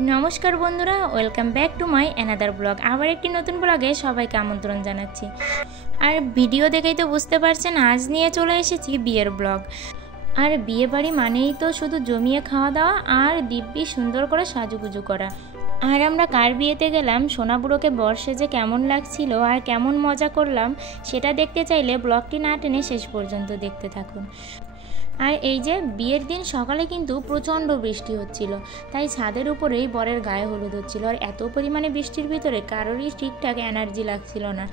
नमस्कार बंधुरा welcome back to my another blog आबार एक नतून ब्लगे सबाइके आमंत्रण जानाच्छि। और भिडियो देखेई तो बुझते पारछेन आज निये चले एसेछि बियेर ब्लग। और बिये बाड़ी मानेई तो शुधु जमिए खावा दावा और दिव्यी सुंदर करे साजुगुजु करा। और आमरा कार बियेते गेलाम सोनाबुड़ोके बर सेजे केमन लागछिलो और केमन मजा करलाम सेटा देखते चाइले ब्लगटी ना टेने शेष पर्यन्त देखते थाकुन। और এই যে বিয়ের দিন সকালে কিন্তু প্রচণ্ড বৃষ্টি হচ্ছিল, তাই ছাদের উপরেই বরের গায়ে হলুদ হচ্ছিল। আর এত পরিমাণে বৃষ্টির ভিতরে কারোরই ঠিকঠাক এনার্জি লাগছিল না,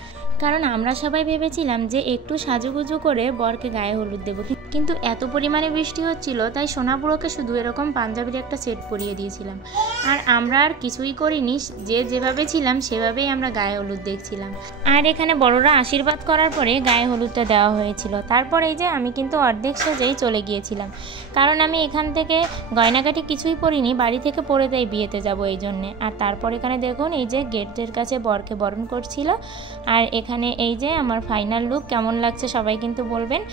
কারণ আমরা সবাই ভেবেছিলাম যে একটু সাজুগুজু করে বরকে গায়ে হলুদ দেবো, কিন্তু এত পরিমাণে বৃষ্টি হচ্ছিল তাই সোনাপুরোকে শুধু এরকম পাঞ্জাবির একটা সেট পরিয়ে দিয়েছিলাম। আর আমরা আর কিছুই করিনি, যে যেভাবে ছিলাম সেভাবেই আমরা গায়ে হলুদ দেখছিলাম। আর এখানে বড়রা আশীর্বাদ করার পরে গায়ে হলুদটা দেওয়া হয়েছিল। তারপর এই যে আমি কিন্তু অর্ধেক সেজেই চলে গিয়েছিলাম, কারণ আমি এখান থেকে গয়নাগাটি কিছুই পরিনি, বাড়ি থেকে পরে তাই বিয়েতে যাব এই জন্যে। আর তারপর এখানে দেখুন এই যে গেটের কাছে বরকে বরণ করছিল। আর এখানে এই যে আমার ফাইনাল লুক কেমন লাগছে সবাই কিন্তু বলবেন।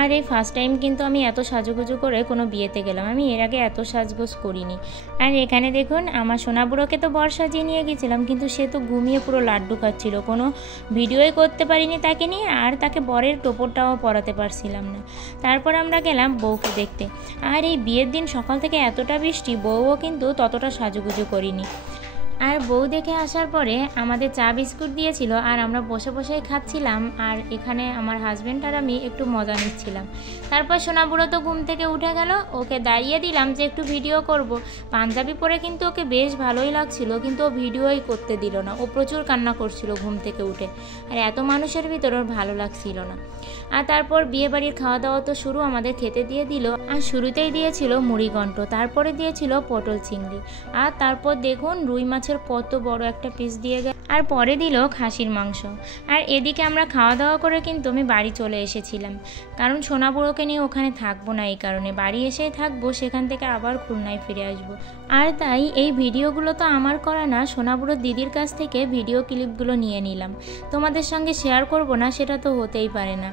আর এই ফার্স্ট টাইম কিন্তু আমি এত সাজুগুজু করে কোনো বিয়েতে গেলাম, আমি এর আগে এত সাজগোজ করিনি। আর এখানে দেখুন আমার সোনাবুড়োকে তো বর সাজিয়ে নিয়ে গেছিলাম, কিন্তু সে তো ঘুমিয়ে পুরো লাড্ডু খাচ্ছিল, কোনো ভিডিওই করতে পারিনি তাকে নিয়ে, আর তাকে বরের টোপরটাও পরাতে পারছিলাম না। তারপর আমরা গেলাম বউকে দেখতে। আর এই বিয়ের দিন সকাল থেকে এতটা বৃষ্টি, বউও কিন্তু ততটা সাজুগুজু করিনি। আর বউ দেখে আসার পরে আমাদের চা বিস্কুট দিয়েছিল, আর আমরা বসে বসেই খাচ্ছিলাম। আর এখানে আমার হাজব্যান্ড আর আমি একটু মজা নিচ্ছিলাম। তারপর সোনাবুড়ো তো ঘুম থেকে উঠে গেল, ওকে দাঁড়িয়ে দিলাম যে একটু ভিডিও করব। পাঞ্জাবি পরে কিন্তু ওকে বেশ ভালোই লাগছিল, কিন্তু ও ভিডিওই করতে দিল না, ও প্রচুর কান্না করছিল ঘুম থেকে উঠে। আর এত মানুষের ভিতর ওর ভালো লাগছিল না। আর তারপর বিয়ে বাড়ির খাওয়া দাওয়া তো শুরু, আমাদের খেতে দিয়ে দিল। আর শুরুতেই দিয়েছিল মুড়িঘণ্ট, তারপরে দিয়েছিল পটল চিংড়ি, আর তারপর দেখুন রুই মাছের কত বড় একটা পিস দিয়ে গেল, আর পরে দিল খাসির মাংস। আর এদিকে আমরা খাওয়া দাওয়া করে কিন্তু আমি বাড়ি চলে এসেছিলাম, কারণ সোনাবুড়োকে নিয়ে ওখানে থাকবো না, এই কারণে বাড়ি এসেই থাকবো, সেখান থেকে আবার খুলনায় ফিরে আসবো। আর তাই এই ভিডিওগুলো তো আমার করা না, সোনাবুড়োর দিদির কাছ থেকে ভিডিও ক্লিপগুলো নিয়ে নিলাম। তোমাদের সঙ্গে শেয়ার করব না সেটা তো হতেই পারে না।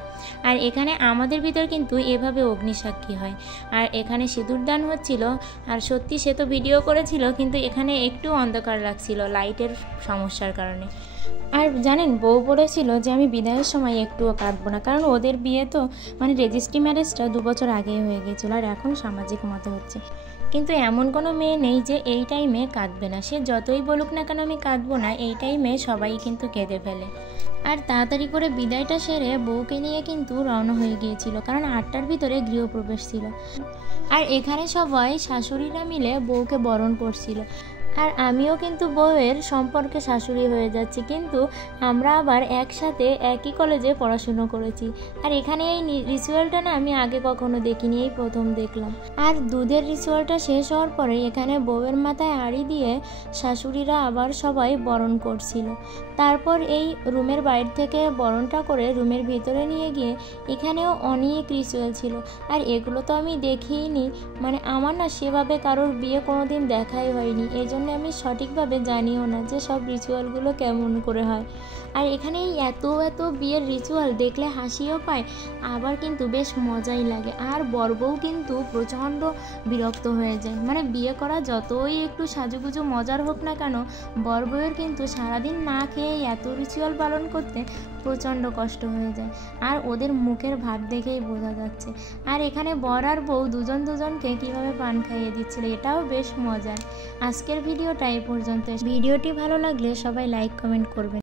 আর এখানে আমাদের ভিতর কিন্তু এভাবে অগ্নিসাক্ষী হয়। আর এখানে সিঁদুরদান হচ্ছিল, আর সত্যি সে তো ভিডিও করেছিল, কিন্তু এখানে একটু অন্ধকার লাগছিল লাইটের সমস্যার কারণে। আর জানেন বউ বলেছিল যে আমি বিদায়ের সময় একটুও কাঁদবো না, কারণ ওদের বিয়ে তো মানে রেজিস্ট্রি ম্যারেজটা 2 বছর আগেই হয়ে গিয়েছিল, আর এখন সামাজিক মতে হচ্ছে। কিন্তু এমন কোনো মেয়ে নেই যে এই টাইমে কাঁদবে না, সে যতই বলুক না কেন আমি কাঁদবো না, এই টাইমে সবাই কিন্তু কেঁদে ফেলে। আর তাড়াতাড়ি করে বিদায়টা সেরে বউকে নিয়ে কিন্তু রওনা হয়ে গিয়েছিল, কারণ 8টার ভিতরে গৃহপ্রবেশ ছিল। আর এখানে সবাই শাশুড়িরা মিলে বউকে বরণ করছিল। আর আমিও কিন্তু বউয়ের সম্পর্কে শাশুড়ি হয়ে যাচ্ছি, কিন্তু আমরা আবার একসাথে একই কলেজে পড়াশুনো করেছি। আর এখানে এই রিচুয়ালটা না আমি আগে কখনো দেখিনি, এই প্রথম দেখলাম। আর দুধের রিচুয়ালটা শেষ হওয়ার পরে এখানে বউয়ের মাথায় আড়ি দিয়ে শাশুড়িরা আবার সবাই বরণ করছিল। তারপর এই রুমের বাইরে থেকে বরণটা করে রুমের ভিতরে নিয়ে গিয়ে এখানেও অনেক রিচুয়াল ছিল। আর এগুলো তো আমি দেখিনি, মানে আমার না সেভাবে কারোর বিয়ে কোনোদিন দেখাই হয়নি, এই জন্য আমি সঠিকভাবে জানিও না যে সব রিচুয়ালগুলো কেমন করে হয়। আর এখানে এই এত বিয়ের রিচুয়াল দেখলে হাসিও পায়, আবার কিন্তু বেশ মজাই লাগে। আর বরবউ কিন্তু প্রচণ্ড বিরক্ত হয়ে যায়, মানে বিয়ে করা যতই একটু সাজুগুজু মজার হোক না কেন, বরবউয়ের কিন্তু সারাদিন না খেয়ে এত রিচুয়াল পালন করতে প্রচণ্ড কষ্ট হয়ে যায়। আর ওদের মুখের ভাব দেখেই বোঝা যাচ্ছে। আর এখানে বর আর বউ দুজনকে কীভাবে পান খাইয়ে দিচ্ছিল, এটাও বেশ মজার। আজকের ভিডিওটা এই পর্যন্ত। ভিডিওটি ভালো লাগলে সবাই লাইক কমেন্ট করবেন।